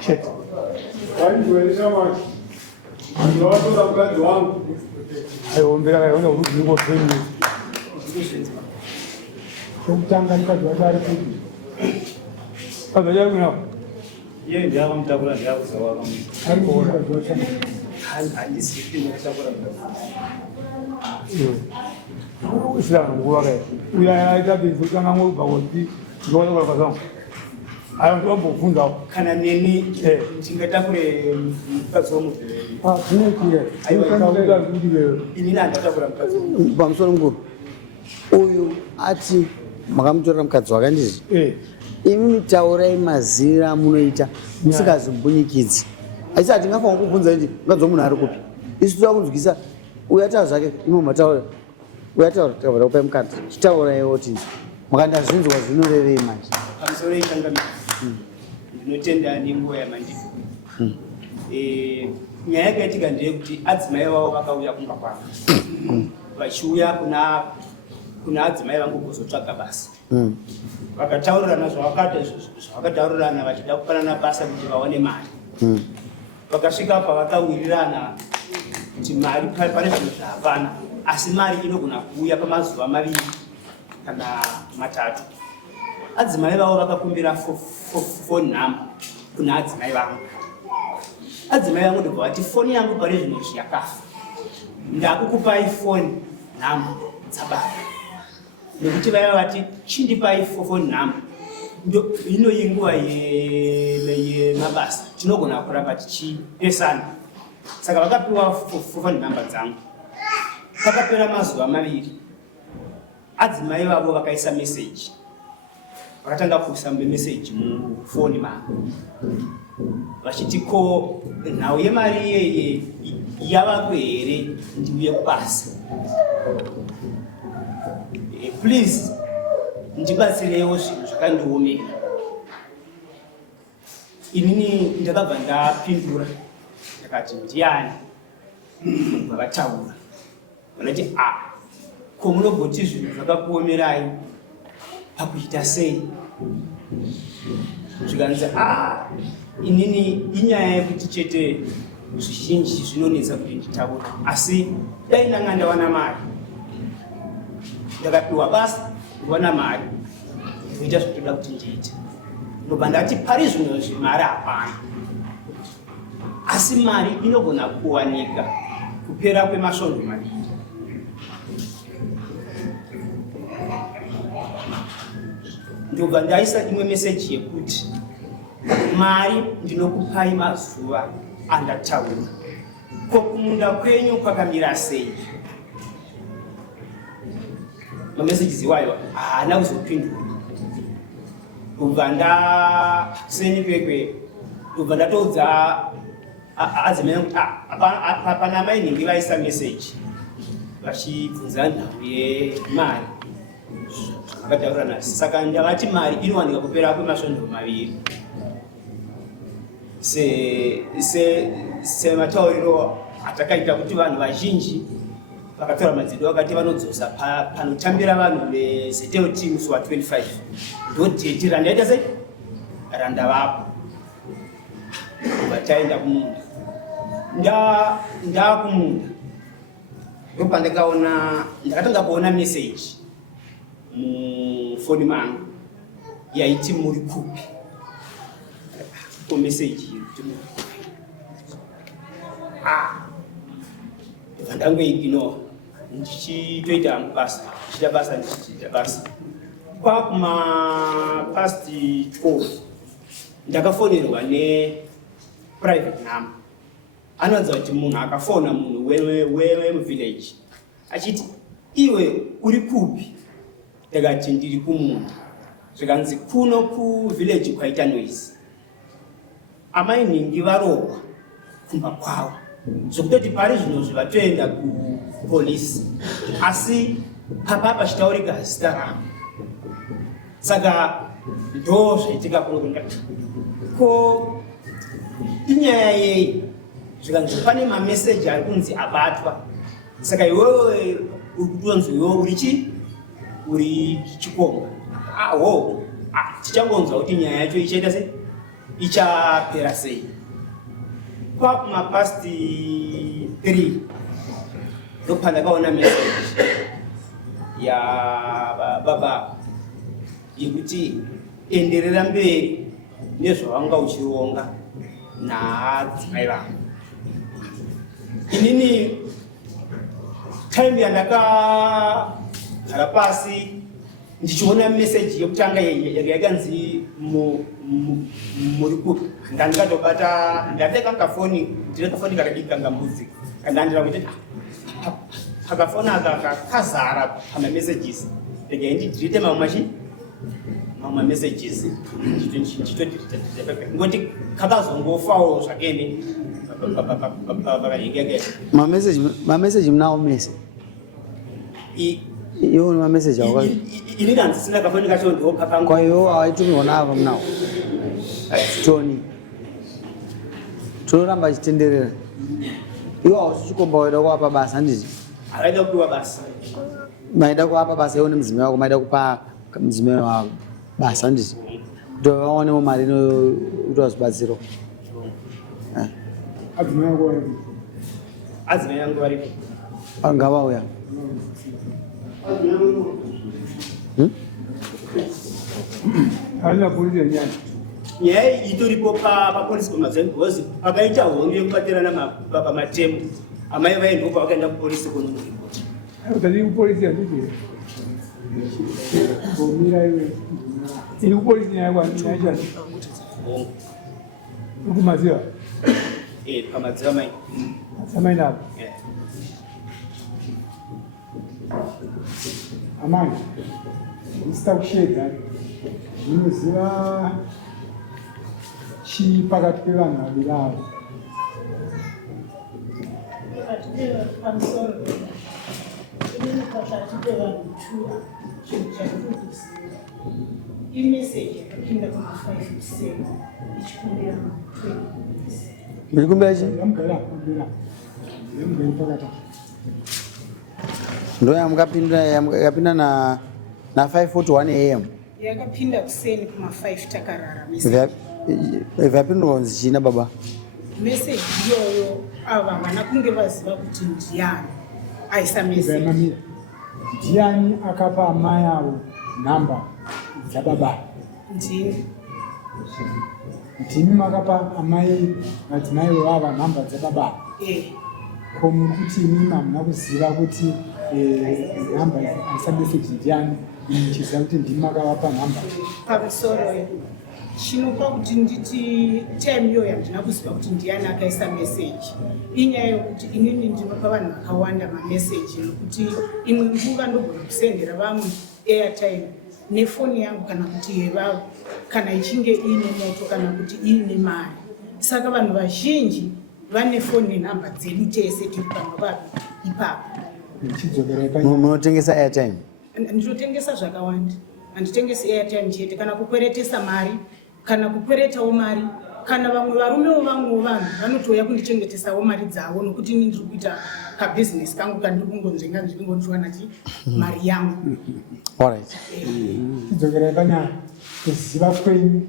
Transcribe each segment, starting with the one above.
Check. I don't know. Can I name Chingatapure Kazomu? Bamsongo. Uyu ati makamtora mukadzi wakandizi. Imi taura mazira munoita musikazobunyikidzi. Asi atingafanira kubvunza kuti mukadzi womunhu ari kupi. Isu toda kunzwisa uyataura zvake imo mataura. Uyataura taura kupa mukadzi. Chitaura iwo kuti makandazvinzwa zvinorevei manje. Pamusoro ikangami. Ndinotenda nenguva yamandiko. Nyaya yakaitika ndeyekuti adzimai vavo vakauya kumba kwavo. Vachiuya kuna adzimai vangu kuzotsvaga basa. Vakataurirana zvavakataurirana vachida kupanana basa kuti vaone mari. Vakasvika pavakawirirana kuti mari pane zvinhu zvahapana, asi mari inogona kuuya pamazuva maviri kana matatu. Adzimai vavo vakakumbira phone number kuna adzimai vangu. Adzimai vangu ndobva vati foni yangu pane zvinhu zvakafa. Ndakukupai phone number dzababa. Nekuti vaiva vati chindipai phone number. Ino yenguva yemabasa tinogona kuramba tichipesana. Saka vakapiwa phone number dzangu. Pakapera mazuva maviri. Adzimai vavo vakaisa message. Vakatanga kusamba message mufoni mangu. Vachiti ko nhau yemari iyeye yava here ndiuye kubasa. Please ndibatsireiwo zvinhu zvakandiomera. Inini ndakabva ndapindura ndakati ndiani vakataura. Vanati ko munogoti zvinhu zvakakuomerai pakuita sei? Zvikanzi inini inyaya yekuti chete zvizhinji zvinonetsa kuti nditaure, asi dai ndanga ndawana mari, ndakapiwa basa ndawana mari, ndoita zvinoda kuti ndiite. Ndobva ndati pari zvinhu zvemari hapana, asi mari inogona kuwanika kupera kwemasvondo maviri. Ndobva ndaisa imwe message yekuti mari ndinokupai mazuva andataura. Ko kumunda kwenyu kwakamira sei? Mamessages iwayo haana kuzopindura. Ndobva ndaseni kwekwe, ndobva ndatoudza adzimai kuti hapana mai nhingi vaisa message vachibvunza nhau yemari. Vakataurirana, saka ndavati mari inowanika kupera kwemasvondo maviri. Sematauriro atakaita kuti vanhu vazhinji vakatora madzido vakati vanodzosa panotambira vanhu vezeteo team suwa 25. Ndodheti randaita sei? Randavapo. Vataenda kumunda. Ndakumunda. Ndopa ndakatanga kuona message mufoni mangu yaiti muri kupi. Ko message yiri ndangoignore ndichitoita basa, ndichita basa. Kwakuma past 12 ndakafonerwa private number. Anoudza kuti munhu akafona munhu wemuvillage achiti iwe uri kupi? Ndakati ndiri kumunda. Zvikanzi kuno kuvillage kwaita noise. Amai nhingi varohwa kumba kwavo. Zvokutoti pari zvino zvivatoenda kupolisi. Asi papa chitaurika zita rangu. Saka ndo zvaitika kuno. Ko inyaya yei? Zvikanzi pane mameseji ari kunzi abatwa. Saka iwewe uri kutonzi iwewe uri chi? Uri Chikonga. aho tichangonzwa kuti nyaya yacho ichaita sei ichapera sei. Kwakuma past 3 ndopanda ndakaona message ya baba yekuti enderera mberi nezvawanga uchironga naadzimai vangu. Inini time yandakagara pasi ndichiona message yekutanga yakanzi muri kupi, ndandikatobata ndateka kafoni, ndine kafoni kadiki kangambudzi kandandira kuti akafoni aka kazara pama messages ndege ndidirite mamwe messages ngoti kakazongofawo zvakene mamessage mnawo mese iwo ni mamessage awo ini ndandisina kafoni kacho ndokapanga. Kwa hiyo hawaitumiona apa mnawo toni toramba chitenderera iwo ausichikomba waida kuwapa basa ndizvi avaida kupiwa basa, maida kuwapa basa iwo nemuzimai wako maida kupa muzimai wako basa ndizvi kuti vaonewo mari inoitwa zvibatsiro. adzimai yangu varipo angavauya haina polisi yenyaya nyaya itoripo papolisi pamazani because pakaita hondo yekubatirana pamatemu amai vaendopa vakaenda kupolisi kunoniripoti. utati kupolisi yanditi komira iwe ili kupolisi nyaya kwaniachati ukumaziva pamadziva mai samainapo amai isita kushedza munoziva chii pakati pevanhu vaviri avo? Mlikumbira chi? Ndo yakapinda na 5:41 am. Yakapinda kuseni kuma 5 takarara. Vyapinda kunzi china baba? Message iyoyo ava vana kunge vaziva kuti ndiani aisa message. Ndiani akapa amai avo nhamba dzababa? Ndini. Ndimi makapa amai madzimai vava nhamba dzababa? Ko muri kuti imi hamuna kuziva kuti nhamba aisa message ndiani, muchiziva kuti ndimi makavapa nhamba? Pamusoro chinopa kuti nditi time iyoyo handina kuziva kuti ndiani akaisa message. Inyaya yokuti inini ndinopa vanhu vakawanda mamessage nokuti imwe nguva ndogona kusendera vamwe airtime nefoni yangu kana kuti yevavo kana ichinge iine moto kana kuti iine mari. Saka vanhu vazhinji vane foni nenhamba dzedu tese tiri pamwe ipapo. Munotengesa airtime? Ndinotengesa zvakawanda. Handitengesi airtime chete, kana kukweretesa mari, kana kukweretawo mari, kana vamwe varumewo vamwewo vanhu vanotouya kundichengetesawo mari dzavo nokuti ini ndiri kuita kabhizinesi kangu kandiri kungonzvenga ndichingondiwana mari yangu. Alright. Tidzokerai panyaya kuziva kwenyu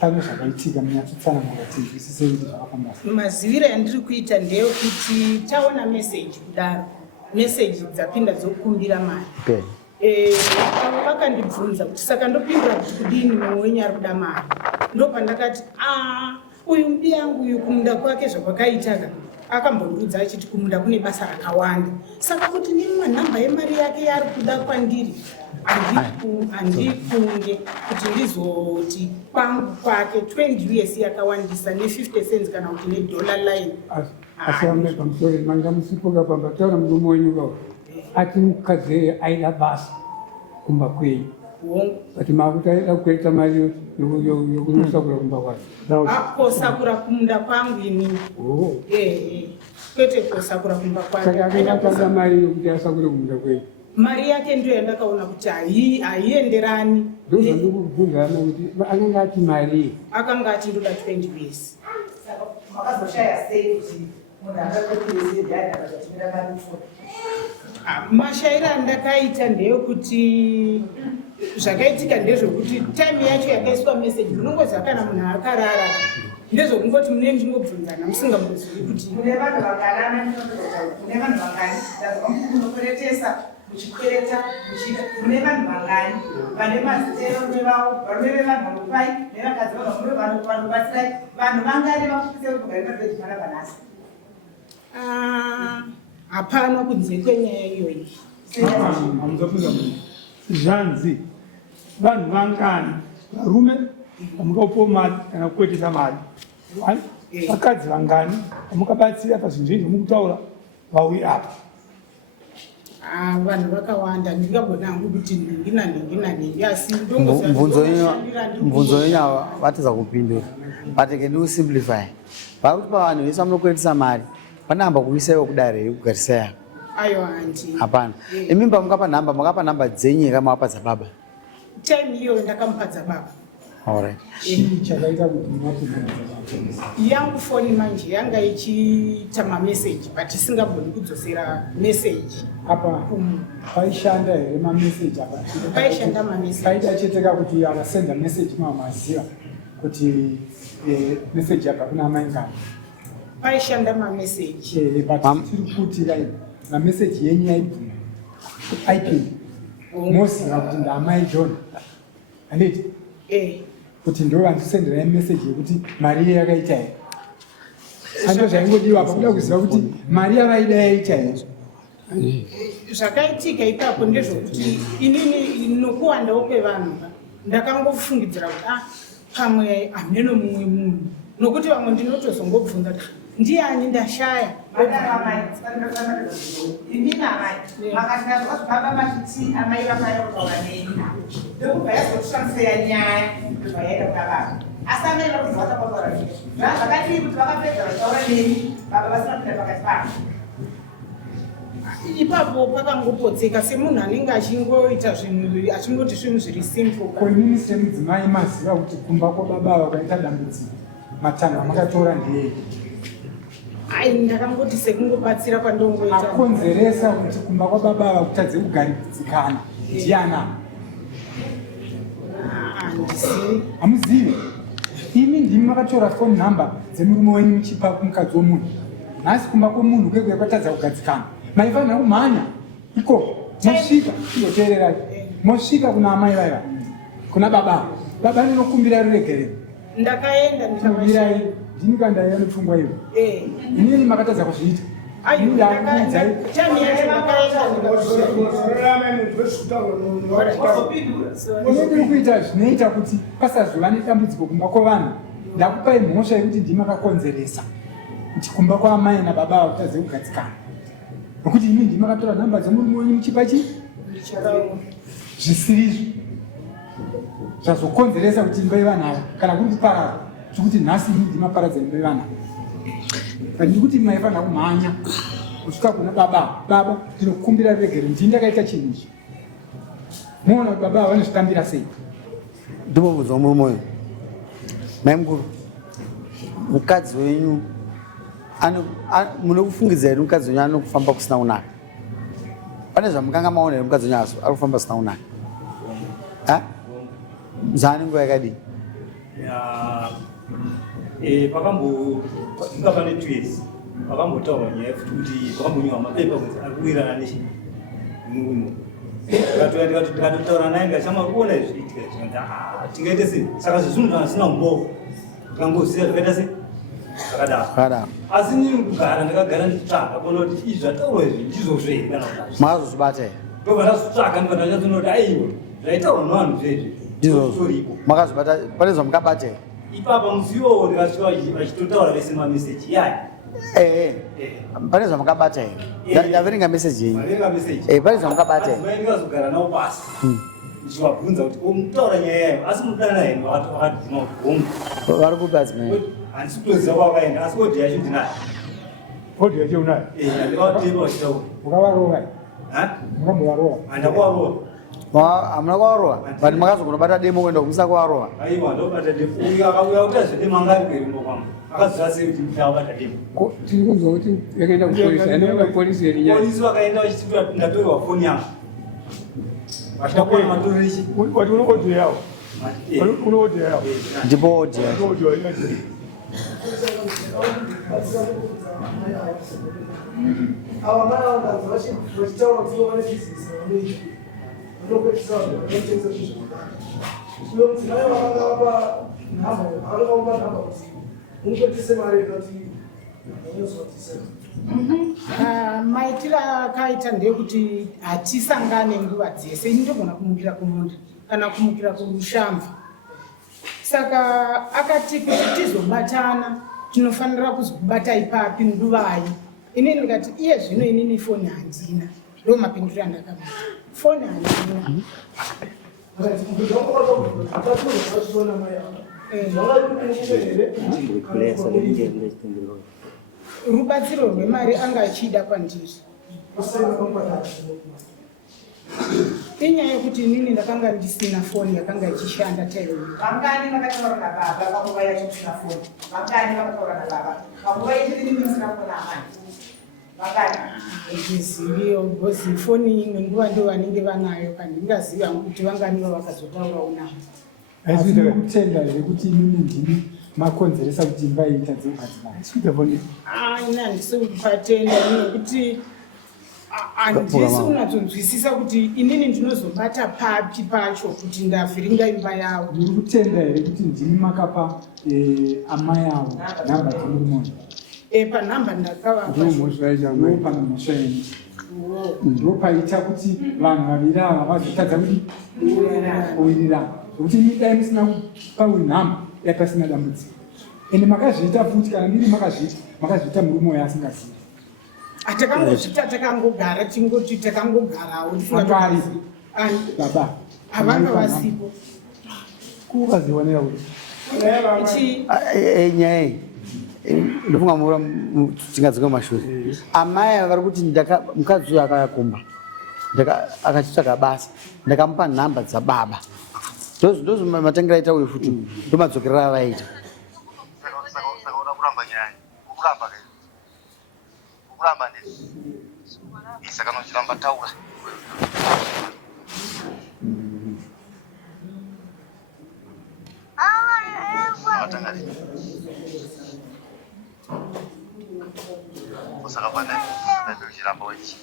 pane zvakaitika munyatsotsanangura tinzwisise kuti zvakafamba sei. Maziviro yandiri kuita ndeyekuti taona message kudaro, message dzapinda dzokumbira mari. Avo vakandibvunza kuti saka ndopindura kuti kudini mumwe wenyu ari kuda mari. Ndopandakati uyu mudi yangu uyu kumunda kwake zvapakaitaka akambondiudza achiti kumunda kune basa rakawanda, saka kuti ndimwe nhamba yemari yake yari kuda kwandiri handikunge kuti ndizoti kwangu kwake 20 US yakawandisa ne50 cents kana kuti nedollar line. Asi amne pamusoro manga musipoka pamba taura murume wenyu vavo ati mukadzi aida basa kumba kwenyu kuti makuti aida kukwereta mari yokunosakura kumba kwake kosakura kumunda kwangu inini kwete kosakura kumba kwake. Saka akaitanga mari yokuti asakure kumunda kwenyu? Mari yake ndiyo yandakaona kuti haienderani. Ndozvandikubvunzana kuti akanga ati mari akanga ati ndoda 20 US. Makazoshaya sei kuti mashairi andakaita ndeyekuti zvakaitika ndezvokuti time yacho yakaiswa meseji munongoziva kana munhu akarara ndezvokungoti mune ndingobvunzana musingambozivi kuti kune vanhu vangana kune vanhu vangani ndazvamunokuretesa muchikwereta kune vanhu vangani vane mazitero varume vevanhu vanopai nevakadzi vanobatsirai vanhu vangani vakufise kugari mabheji pana vanasi hapana kunze kwenyaya iyoyi zvanzi vanhu vangani varume vamukapiwa mari kana kukwetesa mari vakadzi vangani vamukabatsira pazvinhu zvinhu zvomukutaura vauye apa vanhu vakawanda ndingagona hangu kuti ndingi asi mubvunzo yenyu vatedza kupindura but can you simplify vari kuti pavanhu vese vamunokwetesa mari panamba kuisaiwa kudare kugarisai ayo handi hapana imimba mukapa nhamba makapa nhamba dzenyika mavapadza baba time iyoyo ndakamupadza baba alright chakaita kuti yangu foni manje yanga ichiita mameseji but isingagoni kudzosera meseji apa paishanda here mameseji apa paishanda mameseji paita cheteka kuti akasenda meseji mamaziva kuti meseji yabva kuna amai ngani paishanda mameseji but tiri kuti na meseji yenyu yaibvuma aipinda moziva kuti ndaamai John handiti kuti ndo vandisenderai meseji yekuti mari ye yakaita here ando zvaingodiwa pakuda kuziva kuti mari yavaida yaita here zvakaitika ipapo ndezvokuti inini nokuwandawo kwevanhu ndakangofungidzira kuti pamwe hameno mumwe munhu nokuti vamwe ndinotozongobvunza kuti ndiani ndashaya imimi amai makatinaazvababa machiti amai vakayakuvawanei ndokubva yazotishamseya nyaya zvayaita kuna baba asi amai vakuzivatakwataura zvakadii kuti vakapedza vataura neni baba vasina kupinda pakati pavo ipapo pakangopotseka semunhu anenge achingoita zvinhu achingoti zvinhu zviri simple konini semudzimai maziva kuti kumba kwababa vakaita dambudziko matanga makatora ndeyei ai ndakangoti sekungobatsira kwandongoita akonzeresa kuti kumba kwababa vakutadze kugaridzikana ndiana hamuzivi imi ndimi makatora phone number dzemurume wenyu muchipa kumukadzi womunhu nhasi kumba kwomunhu kwekuya kwatadza kugadzikana maifanira kumhanya iko mosvika indoteererai mosvika kuna amai vaiva kuna baba baba ninokumbira ruregerero ndakaenda ndikavirai ndini kandaiya nepfungwa iyo inini makatadza kuzviita unodiri kuita zvinoita kuti pasazova nedambudziko kumba kwavanhu ndakupai mhosva yekuti ndimi makakonzeresa kuti kumba kwaamai nababa vakutadze kugadzikana nokuti imi ndimi makatora nhamba dzemurume wenyu muchipa chii zvisirizvo zvazokonzeresa kuti imba yevanhava kana kuri kuparara zvekuti nhasi imi ndimi maparadza imba yevanhava handiri kuti maifanira kumhanya kusvika kuna baba ndinokumbira ruregero ndini ndakaita chinhu ichi muona kuti baba vanozvitambira sei ndimobvunza murume uyu mai mukuru mukadzi wenyu mune kufungidzira here mukadzi wenyu anokufamba kusina kunaka pane zvamukanga maona here mukadzi wenyu ari kufamba kusina kunaka zvaane nguva yakadii pakamboinga pane 2 years pakambotaura nyaya futi kuti pakambonywa mapepa kuti ari kuwirana nechimunhu ndikatotaura naye ndikachama kuona izviitika tingaite sei saka zvezvinhu zvisina mboo tikangoziva zvakaita sei zvakadaro asi nini kugara ndakagara ndichitsvaga kuona kuti izvi zvataurwa izvi ndizvozve here kana makazozvibata here ndobva ndazvitsvaga ndikatachatoona kuti aiwa zvaitaurwa nevanhu zvezvi ndizvozvo makazvibata pane zvamukabata here ipapa musiwo ndikasvika vachitotaura vese mameseji iyaya pane zvamukabata here ndaverenga meseji yenyu pane zvamukabata here ndikazogara navo pasi ndichivabvunza kuti mutaura nyaya yayo asi mudana henu vakadhima kugomu vari kupi adzimai handisi kutoziva kwakaenda asi kodhi yacho ndinayo kodhi yacho unayo ndikavatepa vachitaura mukavarova mukambovarova handakuvarova hamuna kwarowa but makazogona bata demo kuenda kumisa kwarowa aiwa ndobata demo uyu akauya kuti azodemo angariperimbo kwangu akaziva sei kuti ndichavabata demo tiri kunzwa kuti yakaenda kupolisi aenda kupolisi yerinyaya polisi vakaenda vachiti ndatorwa foni yangu vachitakuona matorishi wati unokodheya yawo unokodheya yawo ndipo odheya ava mai vanganzi vachitaura kuti vane bhizinesi vanoita vanopedzisa vanotengesa zvezvekudaro uyo mudzimai vakanga vapa nhamba akangaupa nhamba kuti unopedzise mari ikati vanozvatisera maitiro akaita ndeyekuti hatisangane nguva dzese ini ndogona kumukira kumunda kana kumukira kumushamva saka akati kuti tizobatana tinofanira kuzobata ipapi nguvayi inini ndikati iye zvino inini foni handina ndo mapindiro andakamuita foni handina rubatsiro rwemari anga achida kwandiri inyaya yekuti inini ndakanga ndisina foni yakanga ichishanda taiwe vangani vakataura nababa panguva yacho kusina foni vangani vakataura nababa panguva yacho inini ndisina foni amani vangani ndiziviyo bhozi foni imwe nguva ndo vanenge vanayo kandi ndingaziva kuti vanganiva vakazotaurawo navo asi kutenda here kuti inini ndini makonzeresa kuti imba iita dzemadzimai ina handisi kupatenda nekuti handisi unatonzwisisa kuti inini ndinozobata papi pacho kuti ndavhiringa imba yavo ndiri kutenda here kuti ndini makapa amai avo nhamba dzemurumoni panhamba ndakavapanamhosva yenyu ndo paita kuti vanhu vaviri ava vazotadza kuti kuwirirana zvokuti dai musina kupa nhamba yapasina dambudziko ende makazviita futi kana ndiri makazviita murume uyo asingazivi atakangozvita takangogara tingoti takangogarawo akari baba havanga vasipo kukaziwanira kuti nyaya ndofunga mura tingadzinga mashure amai vari kuti mukadzi uyo akayakumba akachitsvaga basa ndakamupa nhamba dzababa ndozi matangiro aita uyu futi ndo madzokerera avaita kuramba saka nochiramba taura saka pane ndachiramba wechi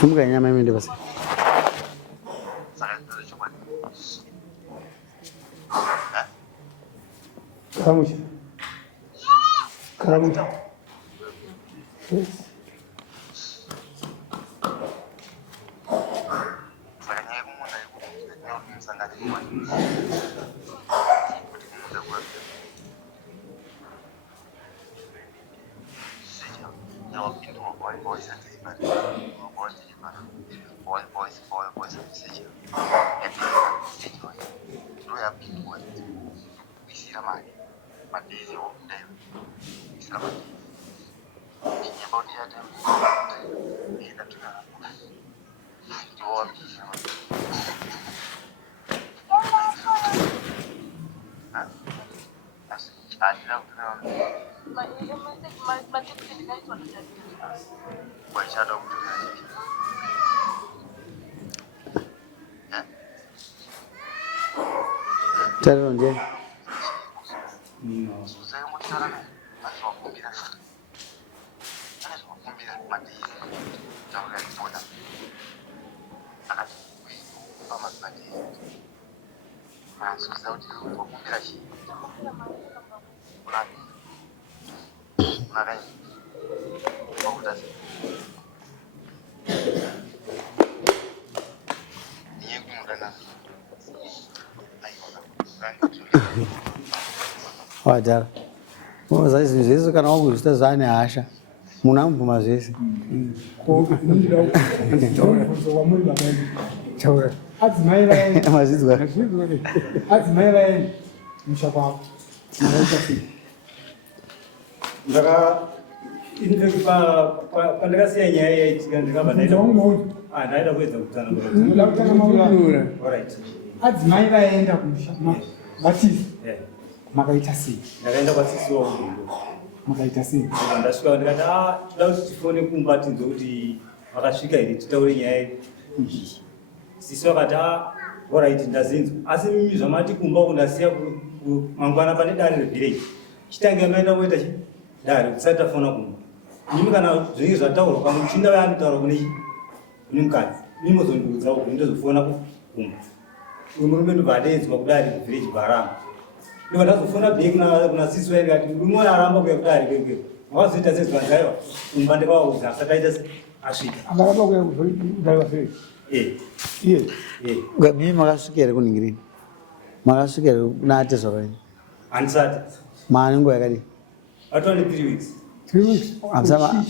sumuka nyama imende basi saka ndochokwadi kamusha karamuta saka nyaya yekumunda yekumusangana kuti kumunda kwake yawapindua waisatizibari wawachichibara waisatisecha yatisecha ndoyapindua kuisira mari madhizi okudayo kuisira madhizi chinyemba udiyata enda tunaramuka ndiwawapindira asi andina kutunaa waichada kutunaa tariro ndiye wadhara unoziva izvi zvese kana wakuzvita zvaane hasha munhu amubvuma zvese mazvidzwa adzimai vaeni musha kwavo pandakasiya nyaya yaitika ndikabva ndaida kuedza kutana. Alright. Adzimai vaenda kumushabatizo makaita sei? Ndakaenda kwasisi waungu. Makaita sei? Ndasvika ndikati toda kuti tifone kumba tinzwe kuti vakasvika here titaure nyaya iyi. Sisi vakati alright ndazinzwa. Asi mimi zvamati kumba kundasiya mangwana pane dare revillage. Chitange maenda kuita dare kusati tafona kumba. Mimi kana zvinenge zvataurwa pamuchinda vaanotaura kune mukadzi. Mimi mozondiudza kuti ndozofona kumba. Murume ndobva adedzwa kudare revillage barama. Ndobva ndazofona bheki kuna sisi wairi kati murume aramba kuya kudare kwekwe. Makazoita sezvanzaiwa kumba ndikavaudza asati aita asvika. Akaramba kuya kudare village. Mimi makasvika here kuningirini? Makasvika here kunate zvakadini? Handisati. Maanenguva yakadini? Atone 3 weeks. 3 weeks.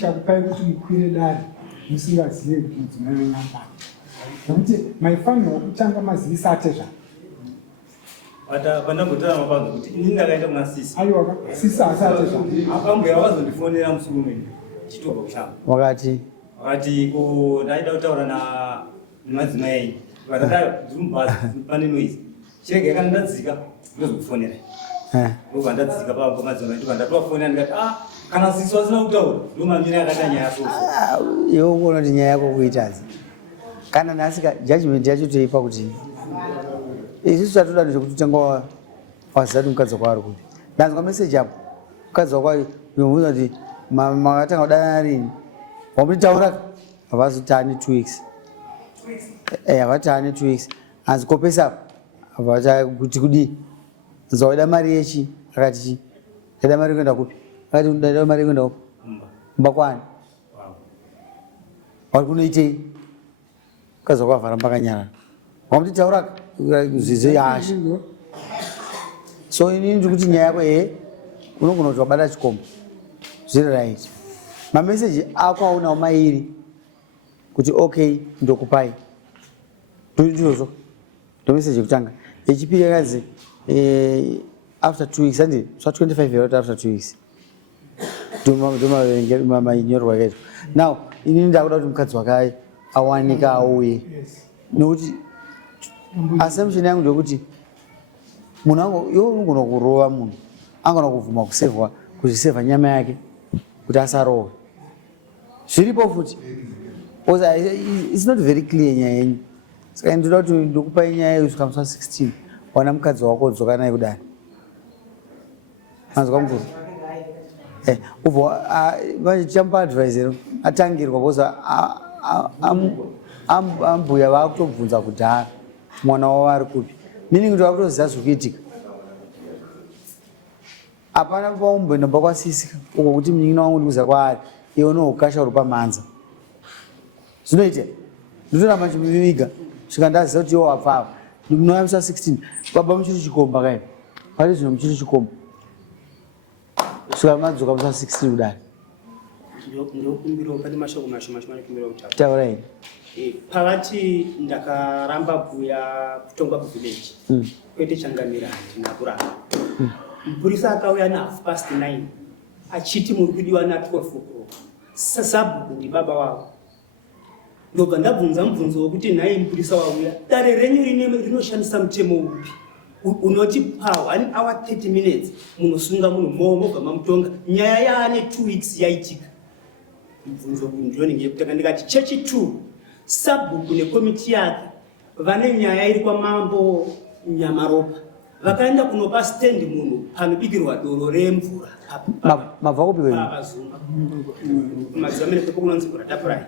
Chakupai kuti mukwire dare musingazivi kuti mudzimai wenyamba. Nokuti maifanirwa kutanga mazivisa atezva. Pandambotara mapanzo kuti inini ndakaenda kuna sisi. Aiwa sisi asati atezva. Akambuya vakazondifonera musi umwe chitobva kushamba. Wakati ndaida kutaura nemadzimai vakadai ndimubhazi pane noise. Chirege yakandadzika ndozokufonera. Ndobva ndadzika pamadzimai ndobva ndatovafonera ndikati kana sisi vasina kutaura ndomamira akaita nyaya soso. Iwe unoona kuti nyaya yako kuitazi. Kana nasika judgment yacho toipa kuti isusu tatoda ndezvekuti tanga waziva kuti mukadzi wako ari kupi. Ndanzwa meseji apo mukadzi wako unomuudza kuti makatanga kudana rini. Wamutaura havazotani 2 weeks. Havatani 2 weeks. Hanzi kopesa havata kuti kudii. Nzaida mari yechi akati chi. Ndaida mari kuenda kupi? Akati ndaida mari kuenda kupi? Kumba kwani? Wari kunoitei? Mukadzi wako avhara mbakanyara. Wamutaura zizo yasha. So inini ndiri kuti nyaya yako unogona kuti wabata chikombo. Zviri right. Mameseji ako aunawo mairi kuti okay ndokupai. Ndizvozvo. Ndomeseji yekutanga. Yechipiri yakazi after 2 weeks handi swa 25 year after 2 weeks. Ndoma mainyorwa yakaita. Now inini ndakuda kuti mukadzi wake awanika auye. Nokuti assumption yangu ndekuti munhu wangu iwe unogona kurova munhu angona kuvhuma kuzisevha nyama yake kuti asarove. Zviripo futi. It's not very clear nyaya yenyu. Saka ndoda kuti ndokupai nyaya yosvika musi wa16 wana mukadzi wako dzoka naye kudai. Manzwa mukuru. Ubva vachichamupa advice atangirwa because ambuya vakutobvunza kudhara mwana wavo ari kupi. Meaning kuti vakutoziva zvikuitika. Hapana paumboenda pakwasisi uko kuti munyina wangu ndikuziva kwaari iwe unoukasha uri pamhanza. Zvinoita ndotoramba chimuviga svika ndaziva kuti iwe wabva munouya musi wa16 baba muchiri chikomba kai pari zvino muchiri chikomba svika madzoka musi wa16 kudai. Ndokumbirawo pane mashoko mashoma kumbira kutaura. Taurai. Pavati ndakaramba kuya kutonga kuvillage. Kwete changamira ndinakuramba. Mupurisa akauya na9:30 achiti muri kudiwa na12 o'clock. Sasabu ndi baba wavo. Ndobva ndabvunza mubvunzo wokuti nhai mupurisa wauya dare renyu rinoshandisa mutemo upi unoti pa 1 hour 30 minutes munosunga munhu mobva mamutonga nyaya yaane 2 weeks yaitika. Mubvunzo kunjoni ngekutanga ndikati chechi 2 sabhuku nekomiti yake vane nyaya iri kwamambo Nyamaropa vakaenda kunopa stand munhu panobikirwa doro remvura mabva kupikwa pazumba mazamene pekunonzi kuradapurai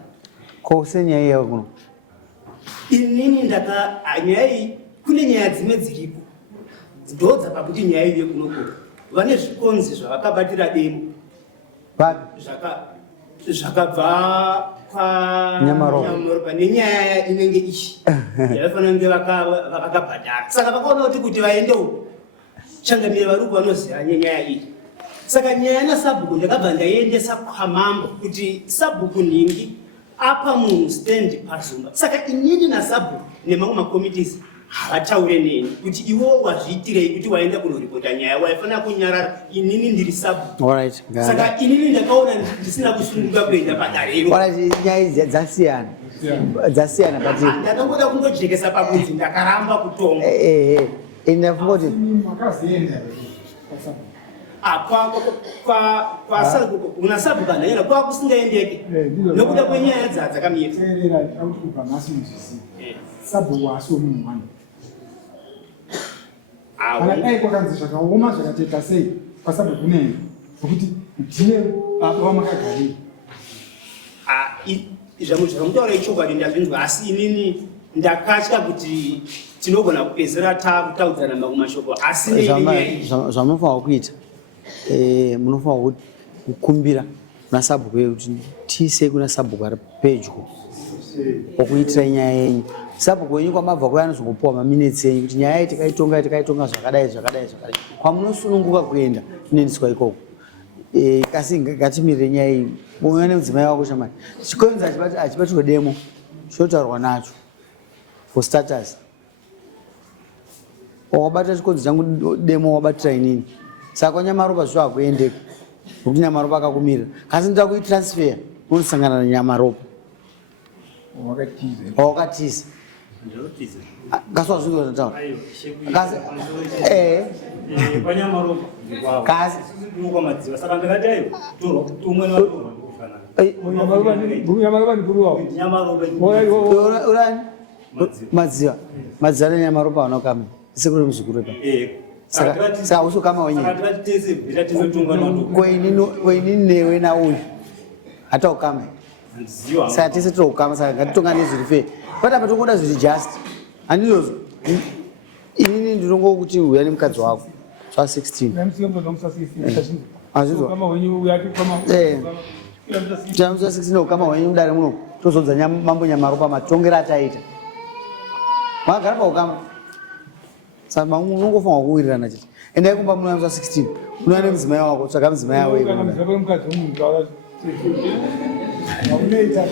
kose nyaya yako kuno. Inini ndaka nyaya iyi kune nyaya dzimwe dziripo dzodza pakuti nyaya iyi yekunoko vane zvikonzi zvavakabatira demo zvakabva Nyamaropa nenyaya inenge ichi yavafanira kunge vakabhadhara saka vakaona kuti vaende uko changamira vari vanoziva nyaya iyi. Saka nyaya nasabhuku ndakabva ndaiendesa kwamambo kuti sabhuku nhingi apa munhu stand pazumba. Saka inini nasabhuku nemamwe makomitisi havataure neni kuti iwo wazviitirei kuti waenda kunoripota nyaya waifana kunyarara. Inini ndiri sabu. Alright. Saka inini ndakaona ndisina kusununguka kuenda padarero. Alright, nyaya dzasiyana. Dzasiyana but ndakangoda kungojekesa pakunzi ndakaramba kutonga. Ndafunga kuti makazienda unasabukana yena kwakusingaendeke nokuda kwenyaya dzakamira. teerera auti kubva nhasi muzviziva sabhuku hasi womunhu wani kana dai kwakanzi zvakaoma zvakateka sei pasabhuku neni zvokuti ndine baba vamakagarii zvamwe zvakamutaura ichokwadi ndazvinzwa asi inini ndakatya kuti tinogona kupedzera takutaudzana mashoko asi zvamunofanira kuita munofanira kukumbira kuna sabhuku yekuti tiise kuna sabhuku ari pedyo okuitira nyaya yenyu. Sabhuku yenyu kwamabva kuya anozongopuwa maminitsi enyu kuti nyaya tikaitonga zvakadai kwamunosununguka kuenda inoendeswa ikoko. Kasi ngatimirire nyaya iyi mumwe nemudzimai wako shamani chikonzi achibatirwa demo chotaurwa nacho for status. Wakabata chikonzi changu demo wabatira inini saka nyamaropa zvo akuendeka nokuti nyamaropa akakumirira kasi ndoda kuitransfer unosangana nanyamaropa wakatiza kaswazvindotaura kasi urani madziva nenyamaropa vanokama sekuri muzukuru pa saka usokama wenyewe kwenini newe nauyu hata ukama saka tese toukama saka ngatitonga zviri fe patapa tongoda zviri just handizvozvo inini ndinongokuti uya nemukadzi wako swa 16 tamusa 16 ukama hwenyu mudare muno tozodza mambo nyamaropa matongera ataita magara paukama saka unongofanwa kuwirirana chete endai kumba munoya musa 16 unoya nemudzimai wako tsvaka mudzimai yawe unoita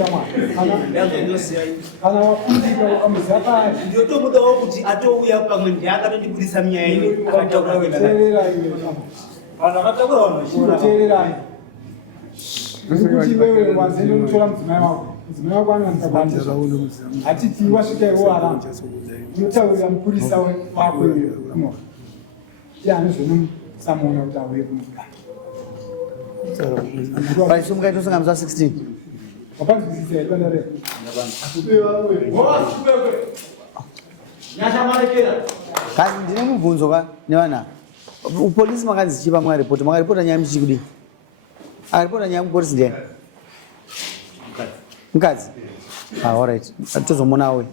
kana wafundika ukamuziva paya ndotomudawo kuti atouya pamwe ndiakatondibudisa munyaya ino teererai nekuti wewe wazende unotora mudzimai wako mudzimai wako anowanisa hatiti wasvika iwo aramba unotaurira mupurisa wako kunoka iye anozonosamona kuti auye kumugana paisumuka itosanga musa 16 wapanzwisisa here banda rero kasi ndine mubvunzo ka nevanhu upolisi makanzi chipa makaripota nyaya muchii kudii akaripota nyaya mupolisi ndiani mukadzi alright tozomona we